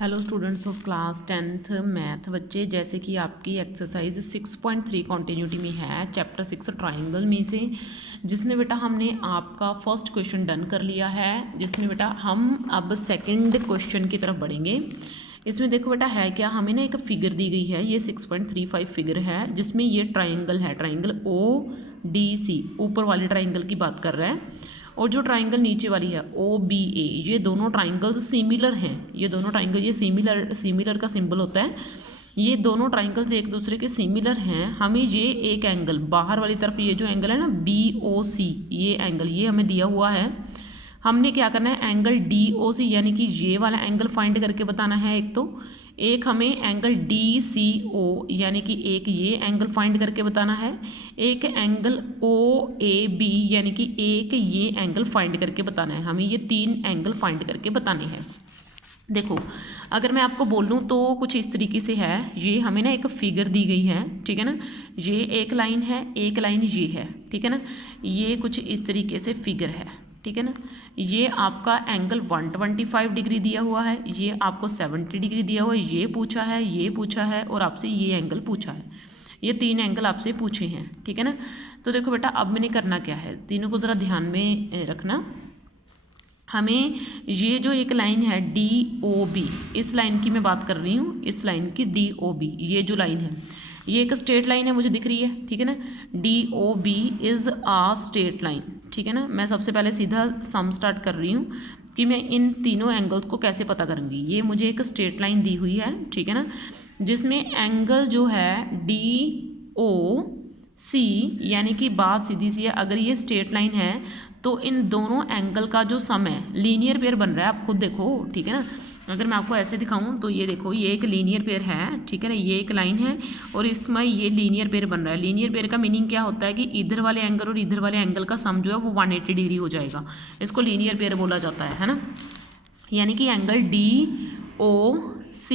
Hello students of class 10th math बच्चे, जैसे कि आपकी एक्सरसाइज 6.3 कॉन्टीन्यूटी में है चैप्टर 6 ट्राइंगल में से, जिसमें बेटा हमने आपका फर्स्ट क्वेश्चन डन कर लिया है। जिसमें बेटा हम अब सेकंड क्वेश्चन की तरफ बढ़ेंगे। इसमें देखो बेटा है क्या, हमें ना एक फिगर दी गई है, ये 6.35 फिगर है, जिसमें ये ट्राइंगल है, ट्राइंगल ODC, ऊपर वाले ट्राइंगल की बात कर रहा है। और जो ट्राइंगल नीचे वाली है OBA, ये दोनों ट्राइंगल्स सिमिलर हैं। ये दोनों ट्राइंगल, ये सिमिलर का सिंबल होता है। ये दोनों ट्राइंगल्स एक दूसरे के सिमिलर हैं। हमें ये एक एंगल बाहर वाली तरफ, ये जो एंगल है ना BOC, ये एंगल ये हमें दिया हुआ है। हमने क्या करना है, एंगल DOC यानी कि ये वाला एंगल फाइंड करके बताना है। एक हमें एंगल DCO यानी कि एक ये एंगल फाइंड करके बताना है। एक एंगल OAB यानी कि एक ये एंगल फाइंड करके बताना है। हमें ये तीन एंगल फाइंड करके बताने हैं। देखो, अगर मैं आपको बोलूँ तो कुछ इस तरीके से है। ये हमें ना एक फिगर दी गई है, ठीक है ना। ये एक लाइन है, एक लाइन ये है, ठीक है ना। ये कुछ इस तरीके से फिगर है, ठीक है ना। ये आपका एंगल 125 डिग्री दिया हुआ है, ये आपको 70 डिग्री दिया हुआ है, ये पूछा है और आपसे ये एंगल पूछा है। ये तीन एंगल आपसे पूछे हैं, ठीक है ना। तो देखो बेटा, अब मैंने करना क्या है, तीनों को ज़रा ध्यान में रखना। हमें ये जो एक लाइन है DOB, इस लाइन की मैं बात कर रही हूँ, इस लाइन की DOB, ये जो लाइन है ये एक स्ट्रेट लाइन है, मुझे दिख रही है, ठीक है ना। DOB is uh straight line, ठीक है ना। मैं सबसे पहले सीधा सम स्टार्ट कर रही हूँ कि मैं इन तीनों एंगल्स को कैसे पता करूँगी। ये मुझे एक स्ट्रेट लाइन दी हुई है, ठीक है ना, जिसमें एंगल जो है DOC यानी कि बात सीधी सी है। अगर ये स्ट्रेट लाइन है तो इन दोनों एंगल का जो सम है, लीनियर पेयर बन रहा है, आप खुद देखो, ठीक है ना। अगर मैं आपको ऐसे दिखाऊं तो ये देखो, ये एक लीनियर पेयर है, ठीक है ना। ये एक लाइन है और इसमें ये लीनियर पेयर बन रहा है। लीनियर पेयर का मीनिंग क्या होता है कि इधर वाले एंगल और इधर वाले एंगल का सम जो है वो 180 डिग्री हो जाएगा। इसको लीनियर पेयर बोला जाता है ना। यानी कि एंगल DOC,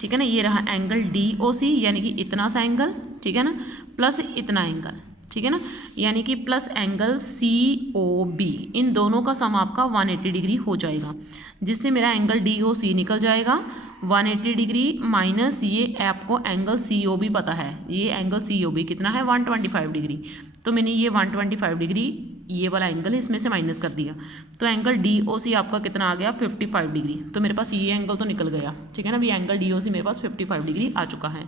ठीक है ना, ये रहा एंगल DOC यानी कि इतना सा एंगल, ठीक है ना, प्लस इतना एंगल, ठीक है ना, यानी कि प्लस एंगल COB, इन दोनों का सम आपका 180 डिग्री हो जाएगा, जिससे मेरा एंगल DOC निकल जाएगा 180 डिग्री माइनस ये आपको एंगल COB पता है। ये एंगल COB कितना है, 125 डिग्री। तो मैंने ये 125 डिग्री ये वाला एंगल इसमें से माइनस कर दिया, तो एंगल DOC आपका कितना आ गया, 55 डिग्री। तो मेरे पास ये एंगल तो निकल गया, ठीक है ना। अभी एंगल DOC मेरे पास 55 डिग्री आ चुका है।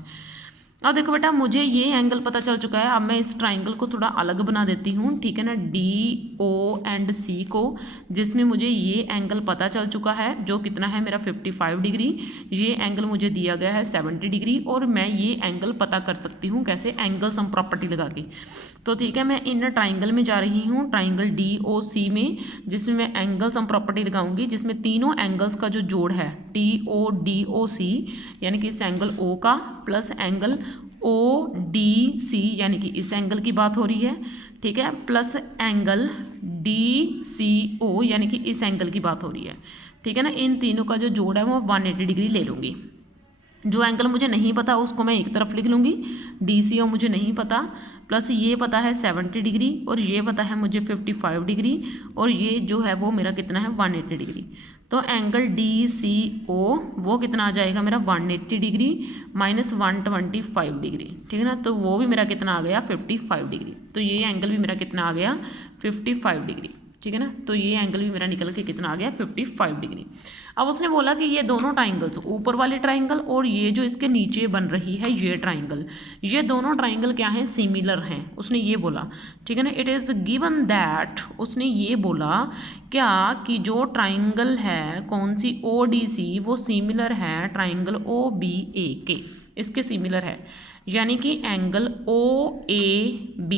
अब देखो बेटा, मुझे ये एंगल पता चल चुका है। अब मैं इस ट्राइंगल को थोड़ा अलग बना देती हूँ, ठीक है ना, DO एंड C को, जिसमें मुझे ये एंगल पता चल चुका है जो कितना है मेरा 55 डिग्री। ये एंगल मुझे दिया गया है 70 डिग्री और मैं ये एंगल पता कर सकती हूँ कैसे, एंगल सम प्रॉपर्टी लगा के। तो ठीक है, मैं इन ट्राइंगल में जा रही हूँ, ट्राइंगल DOC में, जिसमें मैं एंगल सम प्रॉपर्टी लगाऊंगी, जिसमें तीनों एंगल्स का जो जोड़ है TODOC यानी कि इस एंगल O का प्लस एंगल ODC यानी कि इस एंगल की बात हो रही है, ठीक है, प्लस एंगल DCO यानी कि इस एंगल की बात हो रही है, ठीक है ना। इन तीनों का जो जोड़ है वो 180 डिग्री ले लूँगी। जो एंगल मुझे नहीं पता उसको मैं एक तरफ लिख लूँगी, DCO मुझे नहीं पता, प्लस ये पता है 70 डिग्री और ये पता है मुझे 55 डिग्री और ये जो है वो मेरा कितना है 180 डिग्री। तो एंगल DCO वो कितना आ जाएगा मेरा 180 डिग्री माइनस 125 डिग्री, ठीक है ना। तो वो भी मेरा कितना आ गया 55 डिग्री। तो ये एंगल भी मेरा कितना आ गया 55 डिग्री, ठीक है ना। तो ये एंगल भी मेरा निकल के कितना आ गया 55 डिग्री। अब उसने बोला कि ये दोनों ट्राइंगल्स, ऊपर वाले ट्राइंगल और ये जो इसके नीचे बन रही है ये ट्राइंगल, ये दोनों ट्राइंगल क्या हैं, सिमिलर हैं। उसने ये बोला, ठीक है ना। इट इज़ गिवन दैट, उसने ये बोला क्या कि जो ट्राइंगल है कौन सी ODC, वो सिमिलर है ट्राइंगल OBA के, इसके सिमिलर है। यानी कि एंगल OAB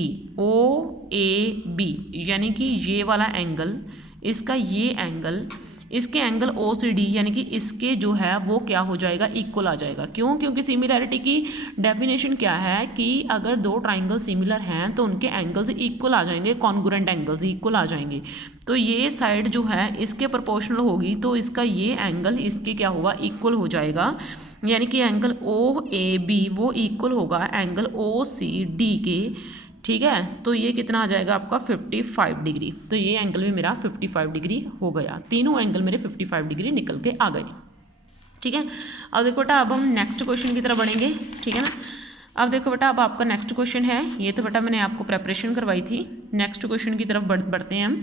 यानी कि ये वाला एंगल, इसका ये एंगल, इसके एंगल OCD यानी कि इसके जो है वो क्या हो जाएगा, इक्वल आ जाएगा। क्यों? क्योंकि सिमिलैरिटी की डेफिनेशन क्या है कि अगर दो ट्राइंगल सिमिलर हैं तो उनके एंगल्स इक्वल आ जाएंगे, कॉन्ग्रुएंट एंगल्स इक्वल आ जाएंगे। तो ये साइड जो है इसके प्रोपोर्शनल होगी, तो इसका ये एंगल इसके क्या होगा, इक्वल हो जाएगा। यानी कि एंगल OAB वो इक्वल होगा एंगल OCD के, ठीक है। तो ये कितना आ जाएगा आपका 55 डिग्री। तो ये एंगल भी मेरा 55 डिग्री हो गया, तीनों एंगल मेरे 55 डिग्री निकल के आ गए। ठीक है। अब देखो बेटा, अब हम नेक्स्ट क्वेश्चन की तरफ बढ़ेंगे, ठीक है ना। अब देखो बेटा, अब आपका नेक्स्ट क्वेश्चन है, ये तो बेटा मैंने आपको प्रेपरेशन करवाई थी, नेक्स्ट क्वेश्चन की तरफ बढ़ते हैं हम।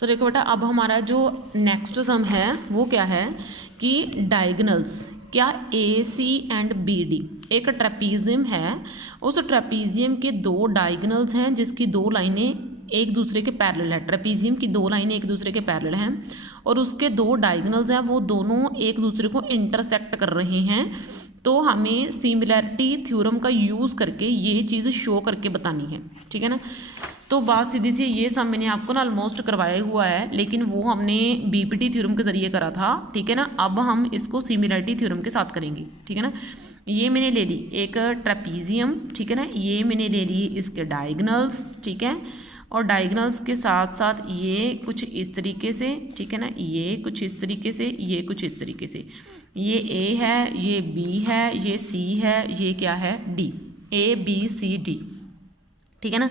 तो देखो बेटा, अब हमारा जो नेक्स्ट सम है वो क्या है कि डायगोनल्स, क्या ए सी एंड बी डी एक ट्रेपीजियम है, उस ट्रेपीजियम के दो डायगोनल्स हैं जिसकी दो लाइनें एक दूसरे के पैरेलल है। ट्रेपीजियम की दो लाइनें एक दूसरे के पैरेलल हैं और उसके दो डायगोनल्स हैं, वो दोनों एक दूसरे को इंटरसेक्ट कर रहे हैं। तो हमें सिमिलैरिटी थ्योरम का यूज़ करके ये चीज़ शो करके बतानी है, ठीक है ना। तो बात सीधी सी, ये सब मैंने आपको ना ऑलमोस्ट करवाया हुआ है, लेकिन वो हमने बीपीटी थ्योरम के ज़रिए करा था, ठीक है ना। अब हम इसको सिमिलैरिटी थ्योरम के साथ करेंगे, ठीक है ना। ये मैंने ले ली एक ट्रेपीजियम, ठीक है ना, ये मैंने ले ली इसके डायगोनल्स, ठीक है, और डायगोनल्स के साथ साथ ये कुछ इस तरीके से, ठीक है ना, ये कुछ इस तरीके से, ये कुछ इस तरीके से, ये ए है, ये बी है, ये सी है, ये क्या है D, A B C D, ठीक है ना।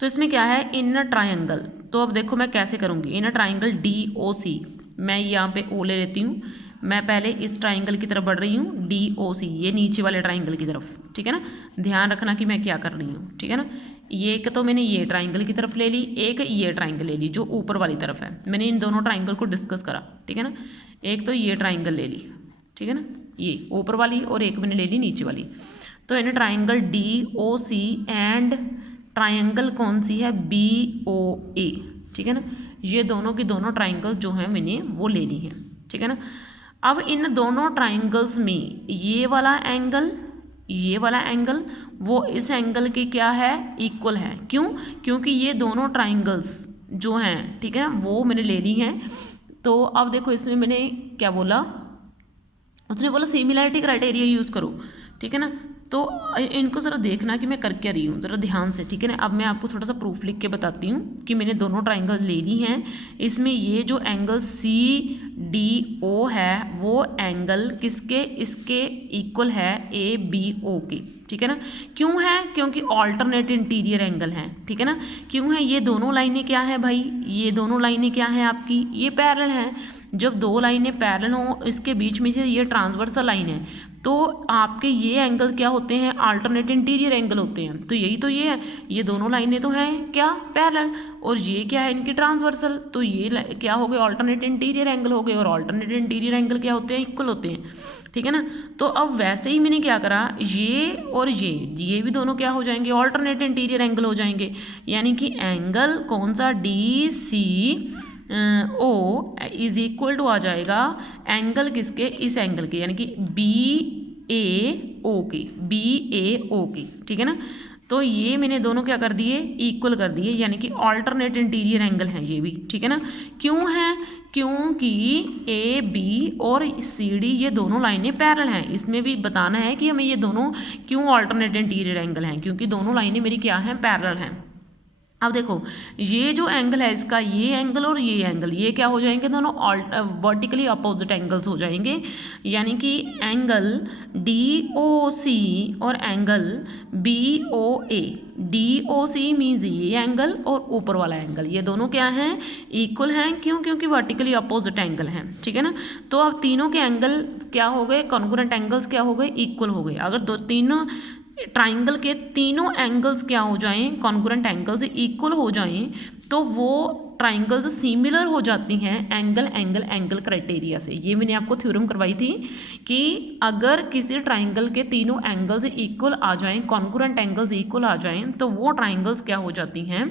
तो इसमें क्या है, इनर ट्रायंगल। तो अब देखो मैं कैसे करूँगी, इनर ट्रायंगल डी ओ सी, मैं यहाँ पे ओ ले लेती हूँ, मैं पहले इस ट्रायंगल की तरफ बढ़ रही हूँ, डी ओ सी, ये नीचे वाले ट्रायंगल की तरफ, ठीक है ना। ध्यान रखना कि मैं क्या कर रही हूँ, ठीक है ना। ये एक तो मैंने ये ट्रायंगल की तरफ ले ली, एक ये ट्रायंगल ले ली जो ऊपर वाली तरफ है। मैंने इन दोनों ट्रायंगल को डिस्कस करा, ठीक है ना। एक तो ये ट्रायंगल ले ली, ठीक है ना, ये ऊपर वाली, और एक मैंने ले ली नीचे वाली। तो इन triangle D O C and triangle कौन सी है, बी ओ ए, ठीक है ना। ये दोनों की दोनों ट्रायंगल जो है मैंने वो ले ली है, ठीक है ना। अब इन दोनों ट्रायंगल्स में ये वाला एंगल, ये वाला एंगल वो इस एंगल के क्या है, इक्वल है। क्यों, क्योंकि ये दोनों ट्रायंगल्स जो हैं, ठीक है ना, वो मैंने ले ली हैं। तो अब देखो इसमें मैंने क्या बोला, उसने बोला सिमिलैरिटी क्राइटेरिया यूज़ करो, ठीक है ना। तो इनको ज़रा देखना कि मैं कर क्या रही हूँ, ज़रा ध्यान से, ठीक है ना। अब मैं आपको थोड़ा सा प्रूफ लिख के बताती हूँ कि मैंने दोनों ट्रायंगल ले ली हैं। इसमें ये जो एंगल सी डी ओ है वो एंगल किसके, इसके इक्वल है ए बी ओ के, ठीक है ना। क्यों है, क्योंकि ऑल्टरनेट इंटीरियर एंगल है, ठीक है ना। क्यों है, ये दोनों लाइनें क्या है भाई, ये दोनों लाइनें क्या हैं आपकी, ये पैरेलल हैं। जब दो लाइनें पैरेलल हो, इसके बीच में से ये ट्रांसवर्सल लाइन है, तो आपके ये एंगल क्या होते हैं, अल्टरनेट इंटीरियर एंगल होते हैं। तो यही तो ये है, ये दोनों लाइनें तो हैं क्या, पैरेलल, और ये क्या है इनकी ट्रांसवर्सल। तो ये क्या हो गए, अल्टरनेट इंटीरियर एंगल हो गए, और अल्टरनेट इंटीरियर एंगल क्या होते हैं, इक्वल होते हैं, ठीक है ना। तो अब वैसे ही मैंने क्या करा, ये और ये भी दोनों क्या हो जाएंगे, अल्टरनेट इंटीरियर एंगल हो जाएंगे। यानी कि एंगल कौन सा, D C O is equal to आ जाएगा एंगल किसके, इस एंगल के, यानी कि बी ए ओ के, बी ए ओ के, ठीक है ना। तो ये मैंने दोनों क्या कर दिए, इक्वल कर दिए, यानी कि ऑल्टरनेट इंटीरियर एंगल हैं ये भी, ठीक है ना। क्यों है, क्योंकि ए बी और सी डी ये दोनों लाइनें पैरेलल हैं। इसमें भी बताना है कि हमें ये दोनों क्यों ऑल्टरनेट इंटीरियर एंगल हैं, क्योंकि दोनों लाइनें मेरी क्या हैं, पैरेलल हैं। अब देखो ये जो एंगल है इसका, ये एंगल और ये एंगल, ये क्या हो जाएंगे, दोनों वर्टिकली अपोजिट एंगल्स हो जाएंगे। यानी कि एंगल डी ओ सी और एंगल बी ओ ए, डी ओ सी मीन्स ये एंगल और ऊपर वाला एंगल, ये दोनों क्या हैं, इक्वल हैं। क्यों, क्योंकि वर्टिकली अपोजिट एंगल हैं, ठीक है ना। तो अब तीनों के एंगल क्या हो गए, कॉन्ग्रुएंट एंगल्स क्या हो गए, इक्वल हो गए। अगर तीनों ट्राइंगल के तीनों एंगल्स क्या हो जाएं, कॉन्ग्रुएंट एंगल्स इक्वल हो जाएं, तो वो ट्राइंगल्स सिमिलर हो जाती हैं एंगल एंगल एंगल क्राइटेरिया से। ये मैंने आपको थ्योरम करवाई थी कि अगर किसी ट्राइंगल के तीनों एंगल्स इक्वल आ जाएं, कॉन्ग्रुएंट एंगल्स इक्वल आ जाएं, तो वो ट्राइंगल्स क्या हो जाती हैं,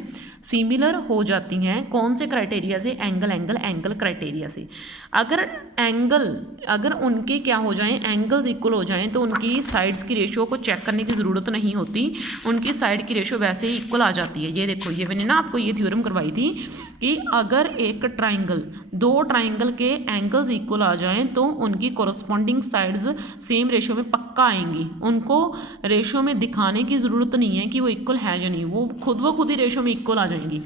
सिमिलर हो जाती हैं। कौन से क्राइटेरिया से, एंगल एंगल एंगल क्राइटेरिया से। अगर उनके क्या हो जाएं, एंगल्स इक्वल हो जाएं, तो उनकी साइड्स की रेशियो को चेक करने की ज़रूरत नहीं होती, उनकी साइड की रेशियो वैसे ही इक्वल आ जाती है। ये देखो, ये मैंने ना आपको ये थ्योरम करवाई थी कि अगर एक ट्राइंगल, दो ट्राइंगल के एंगल्स इक्वल आ जाएं, तो उनकी कोरस्पॉन्डिंग साइड्स सेम रेशियो में पक्का आएंगी। उनको रेशियो में दिखाने की ज़रूरत नहीं है कि वो इक्वल है या नहीं, वो खुद ही रेशियो में इक्वल आ जाएंगी,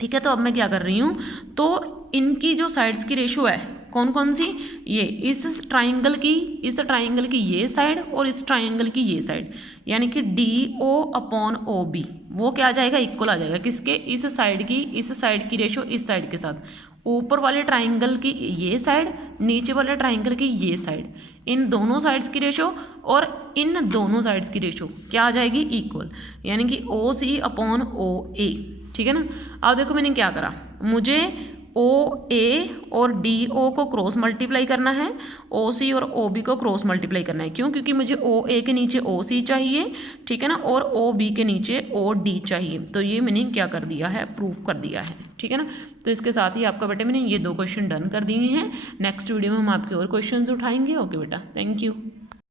ठीक है। तो अब मैं क्या कर रही हूँ, तो इनकी जो साइड्स की रेशियो है कौन कौन सी, ये इस ट्राइंगल की ये साइड और इस ट्राइंगल की ये साइड, यानी कि D O upon O B, वो क्या आ जाएगा, इक्वल आ जाएगा किसके, इस साइड की रेशियो इस साइड के साथ, ऊपर वाले ट्राइंगल की ये साइड, नीचे वाले ट्राइंगल की ये साइड, इन दोनों साइड्स की रेशो और इन दोनों साइड्स की रेशो क्या आ जाएगी, इक्वल, यानी कि ओ सी अपॉन ओ ए, ठीक है ना। अब देखो मैंने क्या करा, मुझे ओ ए और डी ओ को क्रॉस मल्टीप्लाई करना है, ओ सी और ओ बी को क्रॉस मल्टीप्लाई करना है। क्यों? क्योंकि मुझे ओ ए के नीचे ओ सी चाहिए, ठीक है ना, और ओ बी के नीचे ओ डी चाहिए। तो ये मैंने क्या कर दिया है, प्रूफ कर दिया है, ठीक है ना। तो इसके साथ ही आपका बेटे मैंने ये 2 क्वेश्चन डन कर दिए हैं। नेक्स्ट वीडियो में हम आपके और क्वेश्चन उठाएंगे। ओके बेटा, थैंक यू।